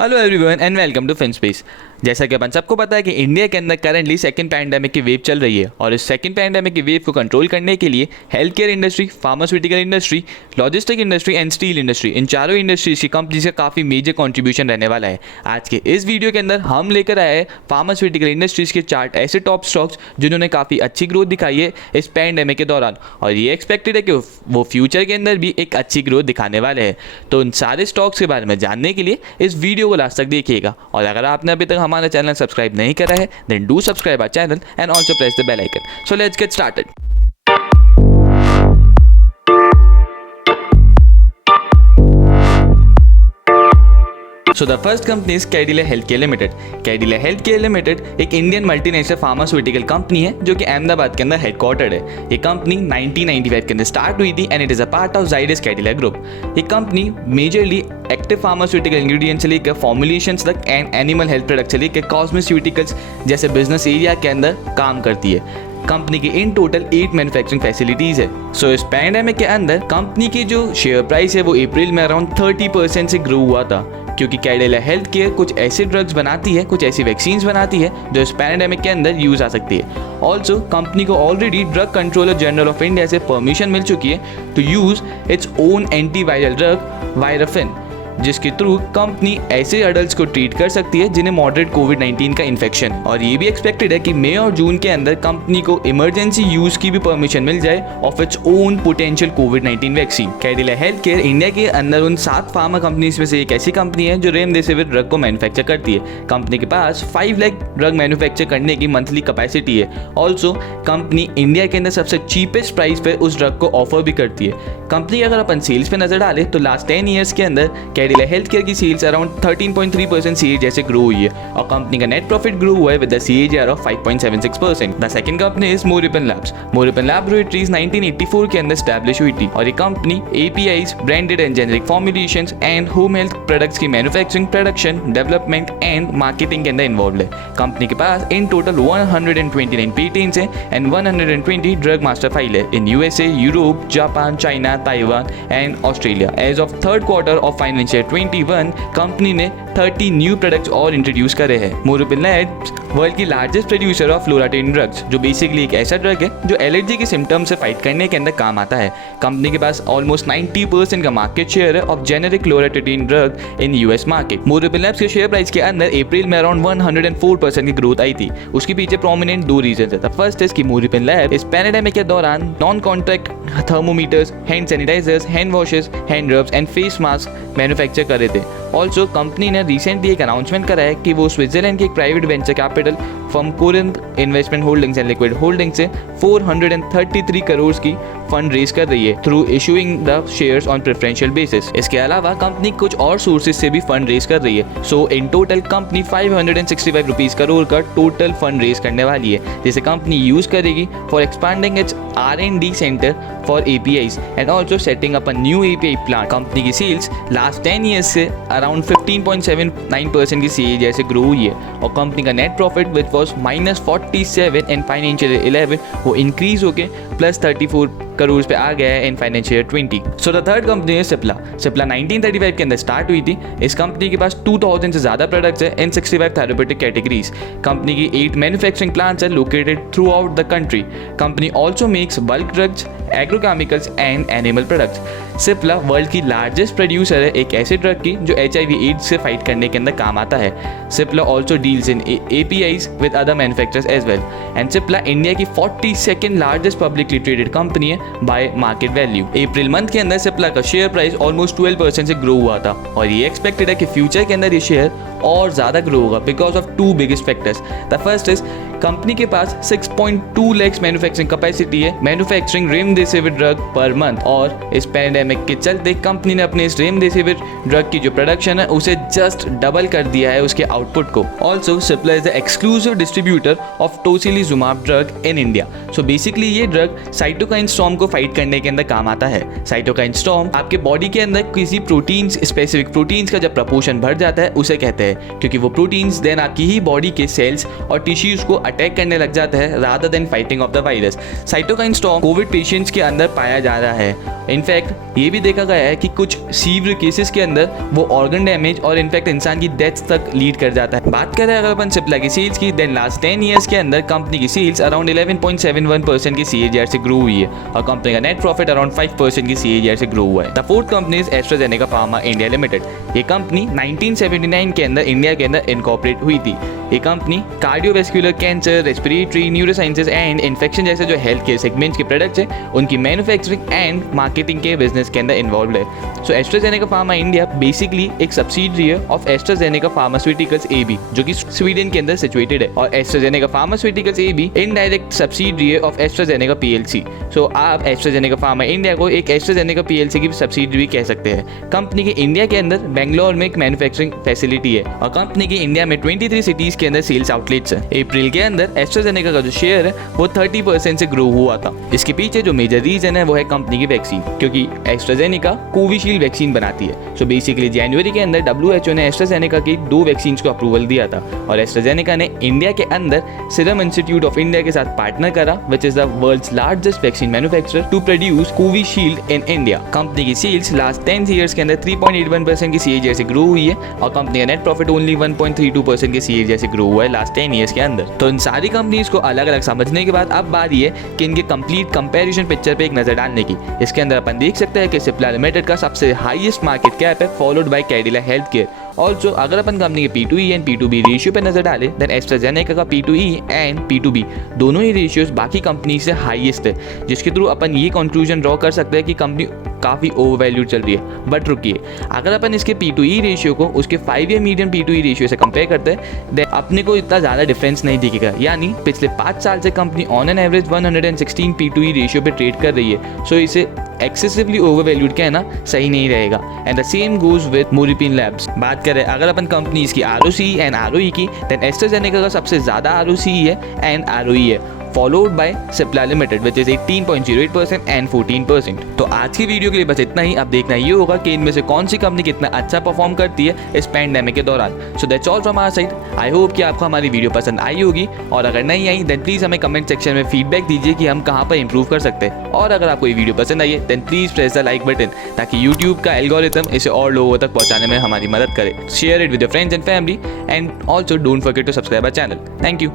Hello everyone and welcome to Finspace. जैसा कि अपन सबको पता है कि इंडिया के अंदर करंटली सेकंड पैंडेमिक की वेव चल रही है और इस सेकंड पैंडेमिक की वेव को कंट्रोल करने के लिए health care industry, pharmaceutical industry, logistic industry and steel industry, इन चारों इंडस्ट्रीज की कंपनी से काफ़ी मेजर कॉन्ट्रीब्यूशन रहने वाला है। आज के इस वीडियो के अंदर हम लेकर आए हैं फार्मास्यूटिकल इंडस्ट्रीज के चार्ट, ऐसे टॉप स्टॉक्स जिन्होंने काफ़ी अच्छी ग्रोथ दिखाई है इस पैंडेमिक के दौरान और ये एक्सपेक्टेड है कि वो फ्यूचर के अंदर भी एक अच्छी ग्रोथ दिखाने वाले हैं। तो उन सारे स्टॉक्स के बारे में जानने के लिए इस वीडियो को लास्ट तक देखिएगा और अगर आपने अभी तक हमारा चैनल सब्सक्राइब नहीं करा है then do subscribe our channel and also press the bell icon. So let's get started. So the first company is Cadila Healthcare Limited. Cadila Healthcare Limited एक इंडियन मल्टीनेशनल फार्मास्यूटिकल कंपनी है जो कि अहमदाबाद के अंदर headquartered है। ये company 1995 के अंदर स्टार्ट हुई थी and it is a part of Zydus Cadila group. ये company majorly active pharmaceutical ingredients से लेकर फॉर्मुलेशंस तक एंड एनिमल हेल्थ प्रोडक्ट से लेकर कॉस्मेस्यूटिकल्स जैसे बिजनेस एरिया के अंदर काम करती है। कंपनी की इन टोटल 8 मैन्युफैक्चरिंग फैसिलिटीज है। सो इस पैंडेमिक के अंदर कंपनी की जो शेयर प्राइस है वो अप्रैल में अराउंड 30% से ग्रो हुआ था क्योंकि कैडिला हेल्थ केयर कुछ ऐसे ड्रग्स बनाती है, कुछ ऐसी वैक्सीन्स बनाती है जो इस पैंडेमिक के अंदर यूज आ सकती है। ऑल्सो कंपनी को already drug controller general of India से परमिशन मिल चुकी है to use its own antiviral drug Virafin, जिसके थ्रू कंपनी ऐसे अडल्ट्स को ट्रीट कर सकती है जिन्हें मॉडरेट कोविड-19 का इन्फेक्शन। और ये भी एक्सपेक्टेड है कि मई और जून के अंदर कंपनी को इमरजेंसी यूज की भी परमिशन मिल जाए of its own potential covid vaccine. Cadila health care India के अंदर उन 7 फार्मा कंपनीज में से एक ऐसी कंपनी है जो रेमडेसिविर ड्रग को मैन्युफैक्चर करती है। कंपनी के पास 5 लाख ड्रग मैन्युफैक्चर करने की मंथली कैपेसिटी है। ऑल्सो कंपनी इंडिया के अंदर सबसे चीपेस्ट प्राइस पे उस ड्रग को ऑफर भी करती है। कंपनी अगर अपन सेल्स पे नजर डालें तो लास्ट 10 ईयर्स के अंदर कैडिला हेल्थ केयर की सेल्स अराउंड 13.3% सीएजीआर जैसे ग्रो हुई है और कंपनी का नेट प्रॉफिट ग्रो हुआ है with the CAGR of 5.76%। The second company is Morepen labs. Morepen laboratories 1984 के अंदर एस्टैब्लिश हुई थी और ये company APIs, branded and generic formulations and home health products की manufacturing, production, development and marketing के अंदर इन्वॉल्व है। कंपनी के पास इन टोटल 129 पेटेंट्स हैं एंड 120 ड्रग मास्टर फाइल है in USA, Europe, Japan, China, Taiwan and Australia. As of third quarter of financial 21 company ने 30 new products और introduce करे हैं। मोरिपन लैब्स वर्ल्ड की लार्जेस्ट प्रोड्यूसर ऑफ लोराटिन ड्रग्स, जो basically एक ऐसा ड्रग है जो एलर्जी के सिम्टम्स से फाइट करने के अंदर काम आता है। कंपनी के पास ऑलमोस्ट 90% का मार्केट शेयर है of generic loratadine drug in US market. Morepen labs के शेयर प्राइस के अंदर अप्रैल में अराउंड 104% की ग्रोथ आई थी। उसके पीछे प्रोमिनेंट 2 रीजन है। द फर्स्ट इज कि मोरिपन लैब इस पैंडेमिक के दौरान non contact thermometers, hand sanitisers, hand washes, hand rubs and face mask manufacture कर रहे थे। ऑल्सो कंपनी ने रिसेंटली एक अनाउंसमेंट करा है कि वो स्विट्जरलैंड के एक private venture capital firm Corinth investment holdings and liquid holdings से 433 करोड़ की फंड रेज कर रही है through issuing the shares on preferential basis. इसके अलावा कंपनी कुछ और सोर्सेज से भी फंड रेज कर रही है। So in total company 565 rupees crore का टोटल फंड रेज करने वाली है, जिसे कंपनी यूज करेगी for expanding its R&D centre for APIs and also setting up a new API plant. Company की सेल्स लास्ट 10 ईयर्स से अराउंड 15.79% की सीएजीआर से ग्रो हुई है और कंपनी का net profit which was -47 in financial 11 वो इंक्रीज होकर +34 करोड़ पे आ गया है in financial 20। So the third company है सिप्ला। सिप्ला 1935 के अंदर स्टार्ट हुई थी। इस कंपनी के पास 2000 से ज़्यादा प्रोडक्ट्स है इन 65 थेरेप्यूटिक कैटेगरीज। कंपनी की 8 मैन्युफैक्चरिंग प्लांट्स है located through out the country. Company also makes bulk drugs, agrochemicals and animal products. Cipla world की लार्जेस्ट प्रोड्यूसर है एक ऐसे ड्रग की जो HIV/AIDS से फाइट करने के अंदर काम आता है। Cipla also deals in APIs with other manufacturers as well and Cipla India की 42nd largest publicly traded company है by market value. April month के अंदर सिप्ला का शेयर प्राइस ऑलमोस्ट 12% से ग्रो हुआ था और ये एक्सपेक्टेड है कि फ्यूचर के अंदर ये शेयर और ज़्यादा ग्रो होगा because of 2 biggest factors. The first is company के पास 6.2 लाख मैन्युफैक्चरिंग कैपेसिटी है manufacturing remdesivir drug per month और इस पैंडेमिक के चलते कंपनी ने अपने इस रेमडेसिविर ड्रग की जो प्रोडक्शन है उसे जस्ट डबल कर दिया है उसके आउटपुट को। Also Cipla is the exclusive distributor of tocilizumab drug in India. So basically ये ड्रग साइटोकाइन स्टॉर्म को फाइट करने के अंदर काम आता है। साइटोकाइन स्टॉर्म आपके बॉडी के अंदर किसी प्रोटीन्स, स्पेसिफिक प्रोटीन्स का जब प्रपोर्शन बढ़ जाता है उसे कहते हैं है, क्योंकि वो प्रोटीन्स देन आपकी ही बॉडी के सेल्स और टिश्यूज को अटैक करने लग जाता है rather than fighting of the virus. Cytokine storm Covid patients के अंदर पाया जा रहा है। इनफैक्ट ये भी देखा गया है कि कुछ सीवियर केसेस के अंदर वो ऑर्गन डैमेज और इनफैक्ट इंसान की डेथ तक लीड कर जाता है। बात करें अगर अपन सिप्ला की सेल्स की, देन लास्ट 10 ईयर्स के अंदर कंपनी की सेल्स अराउंड 11.71% की CAGR से ग्रो हुई है और कंपनी का नेट प्रॉफिट अराउंड 5% की CAGR से ग्रो हुआ है। The fourth company is AstraZeneca pharma India limited. ये कंपनी 1979 के अंदर इंडिया के अंदर इनकॉर्पोरेट हुई थी। ये company cardiovascular, cancer, respiratory, neurosciences and infection जैसे जो हेल्थ केयर सेगमेंट्स के प्रोडक्ट्स हैं उनकी मैन्युफैक्चरिंग एंड मार्केटिंग के बिजनेस के अंदर इन्वॉल्व है। सो एस्ट्राजेनेका फार्मा इंडिया बेसिकली एक सब्सिडियरी है ऑफ एस्ट्राजेनेका फार्मास्यूटिकल्स AB जो कि स्वीडन के अंदर सिचुएटेड है, और AstraZeneca pharmaceuticals AB indirect subsidiary है ऑफ एस्ट्राजेनेका PLC। सो आप एस्ट्राजेनेका फार्मा इंडिया को एक एस्ट्राजेनेका PLC की सब्सिडियरी कह सकते हैं। कंपनी के इंडिया के अंदर बेंगलोर में एक मैन्युफैक्चरिंग फैसिलिटी है और कंपनी की इंडिया में 23 सिटीज के अंदर सेल्स आउटलेट्स है। अप्रैल के अंदर एस्ट्राजेनेका का जो शेयर है वो 30% से ग्रो हुआ था। इसके पीछे जो मेजर रीजन है वो है कंपनी की वैक्सीन, क्योंकि एस्ट्राजेनेका कोविशील्ड वैक्सीन बनाती है। सो बेसिकली जनवरी के अंदर WHO ने एस्ट्राजेनेका की 2 वैक्सीन को अप्रूवल दिया था और एस्ट्राजेनेका ने इंडिया के अंदर सीरम इंस्टीट्यूट ऑफ इंडिया के साथ पार्टनर करा, which is the world's largest vaccine manufacturer to produce Covishield in India. Company की सेल्स लास्ट 10 ईयर्स के अंदर 3.81% की CAGR से ग्रो हुई है और कंपनी का नेट प्रॉफिट ओनली 1.32% की CAGR से ग्रो हुआ है लास्ट 10 ईयर्स के अंदर। तो इन सारी कंपनीज को अलग अलग समझने के बाद अब बारी है कि इनके कंप्लीट कंपैरिजन पिक्चर पे एक नजर डालने की। इसके अंदर अपन देख सकते हैं कि सिप्ला लिमिटेड का सबसे हाईएस्ट मार्केट कैप है, followed bye Cadila health care. Also अगर अपन कंपनी के P2E एंड P2B रेशियो पे नजर डालें, देन एस्ट्राजेनेका का P2E एंड P2B दोनों ही रेशियोज बाकी कंपनी से हाईएस्ट है, जिसके थ्रू अपन ये कंक्लूजन ड्रॉ कर सकते हैं कि कंपनी काफ़ी ओवरवैल्यूड चल रही है। बट रुकिए, अगर अपन इसके P2E रेशियो को उसके 5 ईयर मीडियम P2E रेशियो से कंपेयर करते हैं, देन अपने को इतना ज़्यादा डिफरेंस नहीं दिखेगा। यानी पिछले 5 साल से company on an average 116 P2E ratio पे ट्रेड कर रही है। सो इसे एक्सेसिवली ओवरवैल्यूड कहना सही नहीं रहेगा। And the same goes with Morepen labs. बात करें अगर अपन कंपनीज की ROCE एंड ROE की, देन एस्ट्राजेनेका का सबसे ज़्यादा ROCE है एंड ROE है, followed by Cipla limited which is 18.08% and 14%। तो आज की वीडियो के लिए बस इतना ही। अब देखना ये होगा कि इनमें से कौन सी कंपनी कितना अच्छा परफॉर्म करती है इस पैंडेमिक के दौरान। So that's all from our side. I hope कि आपको हमारी वीडियो पसंद आई होगी, और अगर नहीं आई देन प्लीज़ हमें कमेंट सेक्शन में फीडबैक दीजिए कि हम कहाँ पर इंप्रूव कर सकते हैं। और अगर आपको ये वीडियो पसंद आई है then please press the like button, ताकि यूट्यूब का एल्गोरिथम इसे और लोगों तक पहुँचाने में हमारी मदद करे। Share it with your friends and family, and also don't forget to subscribe our channel. Thank you.